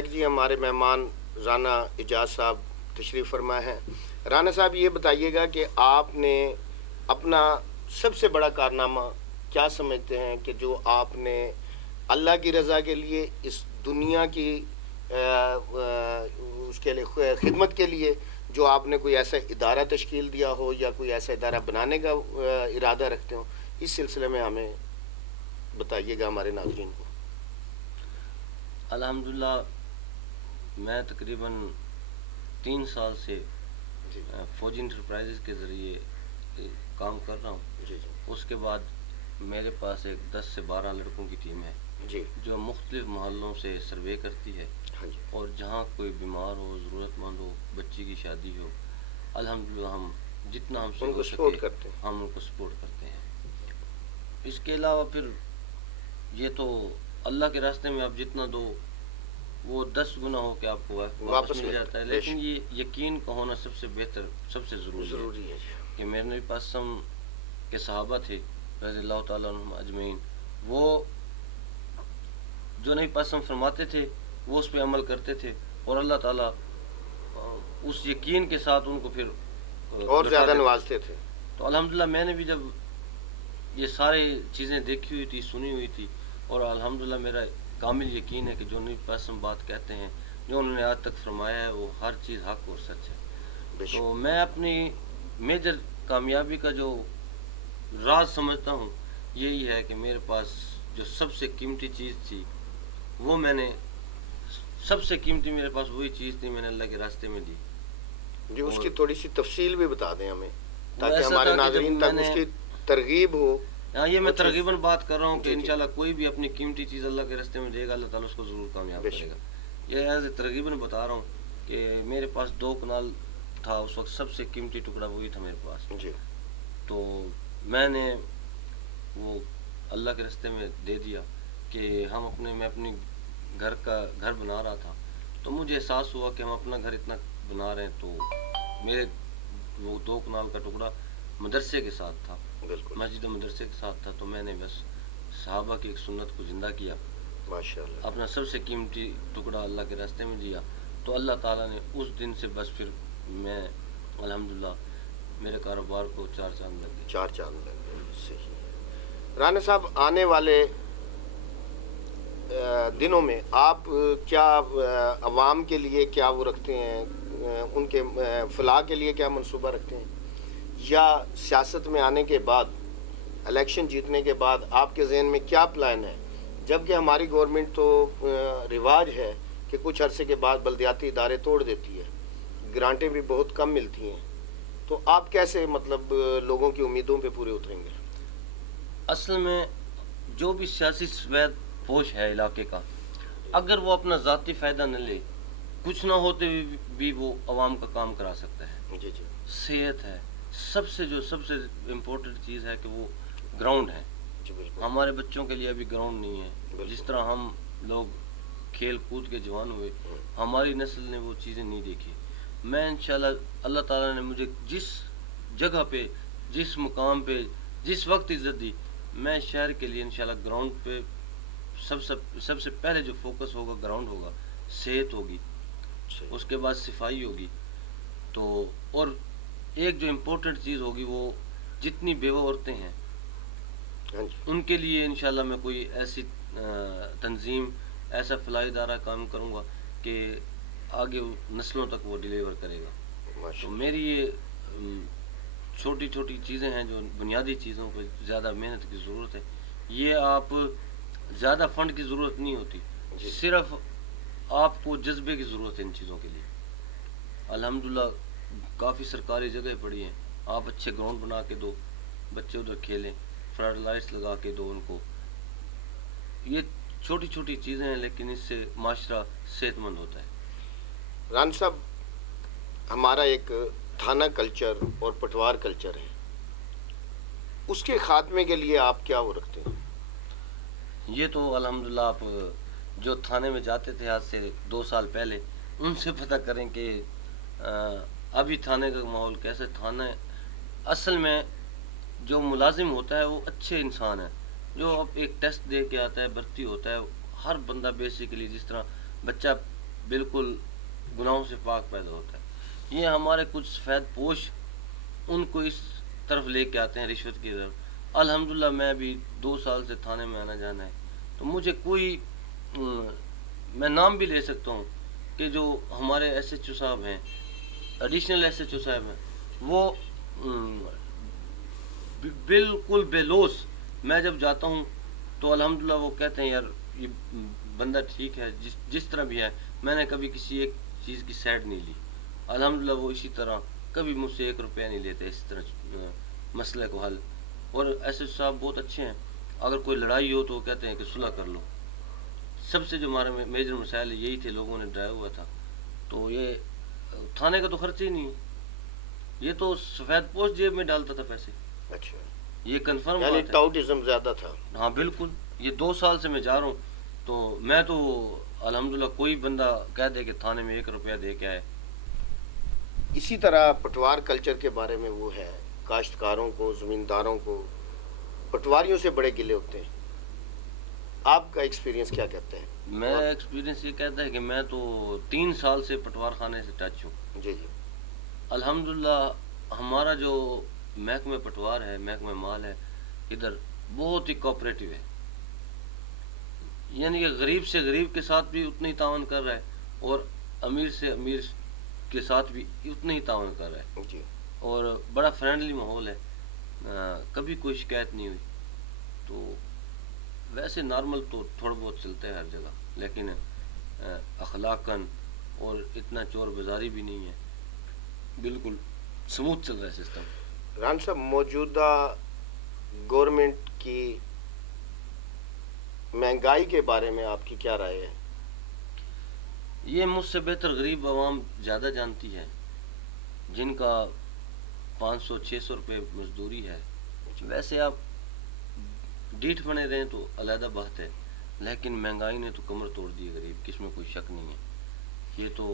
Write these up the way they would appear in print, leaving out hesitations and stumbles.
ایک جی ہمارے مہمان رانا اجاز صاحب تشریف فرما ہیں. رانا صاحب یہ بتائیے گا کہ آپ نے اپنا سب سے بڑا کارنامہ کیا سمجھتے ہیں کہ جو آپ نے اللہ کی رضا کے لیے اس دنیا کی اس کے لیے خدمت کے لیے جو آپ نے کوئی ایسا ادارہ تشکیل دیا ہو یا کوئی ایسا ادارہ بنانے کا ارادہ رکھتے ہو، اس سلسلے میں ہمیں بتائیے گا ہمارے ناظرین کو. الحمدللہ میں تقریباً 3 سال سے فوجی انٹرپرائزز کے ذریعے کام کر رہا ہوں. جی جی اس کے بعد میرے پاس ایک 10 سے 12 لڑکوں کی ٹیم ہے جی جو مختلف محلوں سے سروے کرتی ہے، ہاں جی اور جہاں کوئی بیمار ہو، ضرورت مند ہو، بچی کی شادی ہو، الحمدللہ ہم جتنا ہم سے ان کو ہو سپورٹ سکے کرتے ہیں. ہم ان کو سپورٹ کرتے ہیں. اس کے علاوہ پھر یہ تو اللہ کے راستے میں آپ جتنا دو وہ 10 گنا ہو کے آپ کو واپس مل جاتا ہے، لیکن یہ یقین کا ہونا سب سے بہتر، سب سے ضروری ہے. کہ میرے نبی پاسم کے صحابہ تھے رضی اللہ تعالیٰ عنہم اجمعین، وہ جو نبی پاسم فرماتے تھے وہ اس پہ عمل کرتے تھے، اور اللہ تعالیٰ اس یقین کے ساتھ ان کو پھر اور زیادہ نوازتے تھے. تو الحمدللہ میں نے بھی جب یہ سارے چیزیں دیکھی ہوئی تھی، سنی ہوئی تھی، اور الحمدللہ میرا کامل یقین ہے کہ جو نبی پاسم بات کہتے ہیں، جو انہوں نے آج تک فرمایا ہے، وہ ہر چیز حق اور سچ ہے. تو میں اپنی میجر کامیابی کا جو راز سمجھتا ہوں یہی ہے کہ میرے پاس جو سب سے قیمتی چیز تھی وہ میں نے، سب سے قیمتی میرے پاس وہی چیز تھی میں نے اللہ کے راستے میں دی. جی اس کی تھوڑی سی تفصیل بھی بتا دیں ہمیں تاکہ ایسا ہمارے تھا کہ ناظرین جب تک میں اس نے، کی ترغیب ہو. ہاں یہ میں ترغیباً بات کر رہا ہوں کہ جی جی. انشاءاللہ کوئی بھی اپنی قیمتی چیز اللہ کے راستے میں دے گا، اللہ تعالیٰ اس کو ضرور کامیاب بے کرے شک. گا. یہ ایز اے ترغیباً بتا رہا ہوں کہ میرے پاس 2 کنال تھا اس وقت، سب سے قیمتی ٹکڑا وہی تھا میرے پاس. جی تو میں نے وہ اللہ کے راستے میں دے دیا کہ میں اپنی گھر بنا رہا تھا، تو مجھے احساس ہوا کہ ہم اپنا گھر اتنا بنا رہے ہیں، تو میرے وہ 2 کنال کا ٹکڑا مدرسے کے ساتھ تھا، بالکل مسجد مدرسے کے ساتھ تھا. تو میں نے بس صحابہ کی ایک سنت کو زندہ کیا، ماشاءاللہ. اپنا سب سے قیمتی ٹکڑا اللہ کے راستے میں دیا. تو اللہ تعالیٰ نے اس دن سے بس پھر میں الحمدللہ میرے کاروبار کو 4 چاند لگ گئے. 4 چاند لگ گئے. صحیح. رانا صاحب آنے والے دنوں میں آپ کیا عوام کے لیے کیا وہ رکھتے ہیں، ان کے فلاح کے لیے کیا منصوبہ رکھتے ہیں، یا سیاست میں آنے کے بعد، الیکشن جیتنے کے بعد آپ کے ذہن میں کیا پلان ہے؟ جبکہ ہماری گورنمنٹ تو رواج ہے کہ کچھ عرصے کے بعد بلدیاتی ادارے توڑ دیتی ہے، گرانٹیں بھی بہت کم ملتی ہیں، تو آپ کیسے مطلب لوگوں کی امیدوں پہ پورے اتریں گے؟ اصل میں جو بھی سیاسی سوید پوش ہے علاقے کا، اگر وہ اپنا ذاتی فائدہ نہ لے، کچھ نہ ہوتے بھی وہ عوام کا کام کرا سکتا ہے. جی جی صحت ہے سب سے امپورٹنٹ چیز ہے کہ وہ گراؤنڈ ہے. جی بالکل. ہمارے بچوں کے لیے ابھی گراؤنڈ نہیں ہے. بالکل. جس طرح ہم لوگ کھیل کود کے جوان ہوئے، ہماری نسل نے وہ چیزیں نہیں دیکھی. میں انشاءاللہ اللہ تعالیٰ نے مجھے جس جگہ پہ، جس مقام پہ، جس وقت عزت دی، میں شہر کے لیے انشاءاللہ گراؤنڈ پہ سب سے پہلے جو فوکس ہوگا گراؤنڈ ہوگا، صحت ہوگی، اس کے بعد صفائی ہوگی. تو اور ایک جو امپورٹنٹ چیز ہوگی وہ جتنی بیوہ عورتیں ہیں ان کے لیے انشاءاللہ میں کوئی ایسی تنظیم، ایسا فلاحی ادارہ کام کروں گا کہ آگے نسلوں تک وہ ڈیلیور کرے گا. تو میری یہ چھوٹی چھوٹی چیزیں ہیں جو بنیادی چیزوں پہ زیادہ محنت کی ضرورت ہے. یہ آپ زیادہ فنڈ کی ضرورت نہیں ہوتی، صرف آپ کو جذبے کی ضرورت ہے ان چیزوں کے لیے. الحمدللہ کافی سرکاری جگہ پڑی ہیں، آپ اچھے گراؤنڈ بنا کے دو، بچے ادھر کھیلیں، فلڈ لائٹس لگا کے دو ان کو. یہ چھوٹی چھوٹی چیزیں ہیں لیکن اس سے معاشرہ صحت مند ہوتا ہے. ران صاحب، ہمارا ایک تھانہ کلچر اور پٹوار کلچر ہے، اس کے خاتمے کے لیے آپ کیا وہ رکھتے ہیں؟ یہ تو الحمدللہ آپ جو تھانے میں جاتے تھے آج سے 2 سال پہلے، ان سے پتہ کریں کہ ابھی تھانے کا ماحول کیسے. تھانہ اصل میں جو ملازم ہوتا ہے وہ اچھے انسان ہے، جو اب ایک ٹیسٹ دے کے آتا ہے، بھرتی ہوتا ہے. ہر بندہ بیسیکلی جس طرح بچہ بالکل گناہوں سے پاک پیدا ہوتا ہے۔ یہ ہمارے کچھ سفید پوش ان کو اس طرف لے کے آتے ہیں، رشوت کی طرف۔ الحمدللہ میں ابھی 2 سال سے تھانے میں آنا جانا ہے، تو مجھے کوئی میں نام بھی لے سکتا ہوں کہ جو ہمارے ایس ایچ او صاحب ہیں، ایڈیشنل ایس ایچ او صاحب ہیں، وہ بالکل بے لوث، میں جب جاتا ہوں تو الحمدللہ وہ کہتے ہیں یار یہ بندہ ٹھیک ہے، جس طرح بھی ہے، میں نے کبھی کسی ایک چیز کی سائڈ نہیں لی۔ الحمدللہ وہ اسی طرح کبھی مجھ سے 1 روپیہ نہیں لیتے، اس طرح مسئلے کو حل۔ اور ایس ایچ صاحب بہت اچھے ہیں، اگر کوئی لڑائی ہو تو وہ کہتے ہیں کہ صلح کر لو۔ سب سے جو ہمارے میجر مسائل یہی تھے، لوگوں نے ڈرایا ہوا تھا، تو یہ تھانے کا تو خرچ ہی نہیں ہے، یہ تو سفید پوش جیب میں ڈالتا تھا پیسے، اچھا، یہ کنفرم یعنی بات ہے۔ ٹاؤٹزم زیادہ تھا۔ ہاں بالکل، یہ 2 سال سے میں جا رہا ہوں، تو میں تو الحمدللہ کوئی بندہ کہہ دے کہ تھانے میں 1 روپیہ دے کے آئے۔ اسی طرح پٹوار کلچر کے بارے میں وہ ہے، کاشتکاروں کو، زمینداروں کو پٹواریوں سے بڑے گلے ہوتے ہیں، آپ کا ایکسپیرینس کیا کہتے ہیں؟ میرا ایکسپیرینس یہ کہتا ہے کہ میں تو 3 سال سے پٹوار خانے سے ٹچ ہوں۔ جی جی، الحمدللہ ہمارا جو محکمہ پٹوار ہے، محکمہ مال ہے، ادھر بہت ہی کوآپریٹو ہے، یعنی کہ غریب سے غریب کے ساتھ بھی اتنا ہی تعاون کر رہا ہے، اور امیر سے امیر کے ساتھ بھی اتنا ہی تعاون کر رہا ہے، جی، اور بڑا فرینڈلی ماحول ہے، کبھی کوئی شکایت نہیں ہوئی۔ تو ویسے نارمل تو تھوڑا بہت چلتا ہے ہر جگہ، لیکن اخلاقاً اور اتنا چور بازاری بھی نہیں ہے، بالکل سموتھ چل رہا ہے سسٹم۔ ران صاحب، موجودہ گورنمنٹ کی مہنگائی کے بارے میں آپ کی کیا رائے ہے؟ یہ مجھ سے بہتر غریب عوام زیادہ جانتی ہے، جن کا 500-600 روپے مزدوری ہے۔ ویسے آپ ڈیٹھ بنے رہیں تو علیحدہ بات ہے، لیکن مہنگائی نے تو کمر توڑ دی ہے غریب کی، اس میں کوئی شک نہیں ہے۔ یہ تو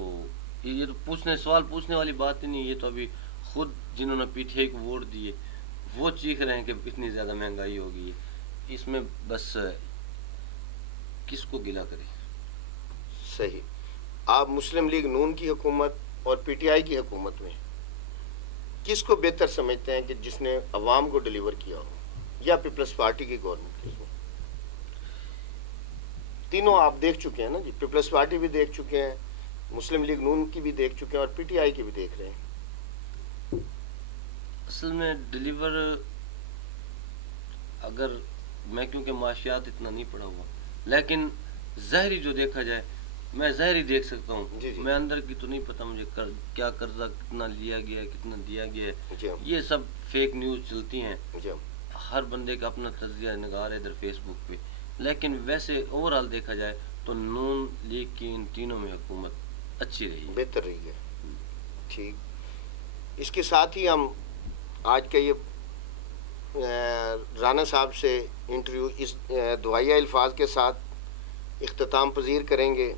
سوال پوچھنے والی بات ہی نہیں، یہ تو ابھی خود جنہوں نے پی ٹی آئی کو ووٹ دیے وہ چیخ رہے ہیں کہ اتنی زیادہ مہنگائی ہو گئی ہے، اس میں بس کس کو گلہ کرے۔ صحیح۔ آپ مسلم لیگ نون کی حکومت اور پی ٹی آئی کی حکومت میں کس کو بہتر سمجھتے ہیں کہ جس نے عوام کو ڈیلیور کیا ہو، یا پیپلز پارٹی کی گورنمنٹ؟ تینوں آپ دیکھ چکے ہیں نا جی، پیپلز پارٹی بھی دیکھ چکے ہیں، مسلم لیگ نون کی بھی دیکھ چکے ہیں، اور پی ٹی آئی کی بھی دیکھ رہے ہیں۔ اصل میں ڈیلیور، اگر میں کیونکہ معاشیات اتنا نہیں پڑھا ہوا، لیکن ظاہری جو دیکھا جائے میں ظاہری دیکھ سکتا ہوں، جی جی، میں اندر کی تو نہیں پتہ مجھے کیا قرضہ کتنا لیا گیا ہے، کتنا دیا گیا ہے، جی یہ سب فیک نیوز چلتی ہیں، جی، ہر بندے کا اپنا تجزیہ نگار ہے ادھر فیس بک پہ، لیکن ویسے اوورآل دیکھا جائے تو نون لیگ کی ان تینوں میں حکومت اچھی رہی ہے، بہتر رہی ہے۔ ٹھیک، اس کے ساتھ ہی ہم آج کا یہ رانا صاحب سے انٹرویو اس دعائیہ الفاظ کے ساتھ اختتام پذیر کریں گے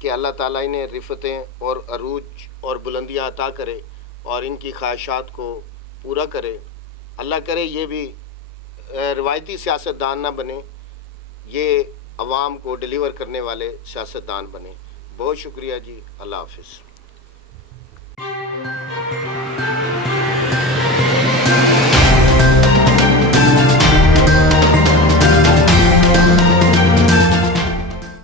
کہ اللہ تعالیٰ انہیں رفتیں اور عروج اور بلندیاں عطا کرے، اور ان کی خواہشات کو پورا کرے۔ اللہ کرے یہ بھی روایتی سیاستدان نہ بنے، یہ عوام کو ڈیلیور کرنے والے سیاستدان بنے۔ بہت شکریہ جی، اللہ حافظ۔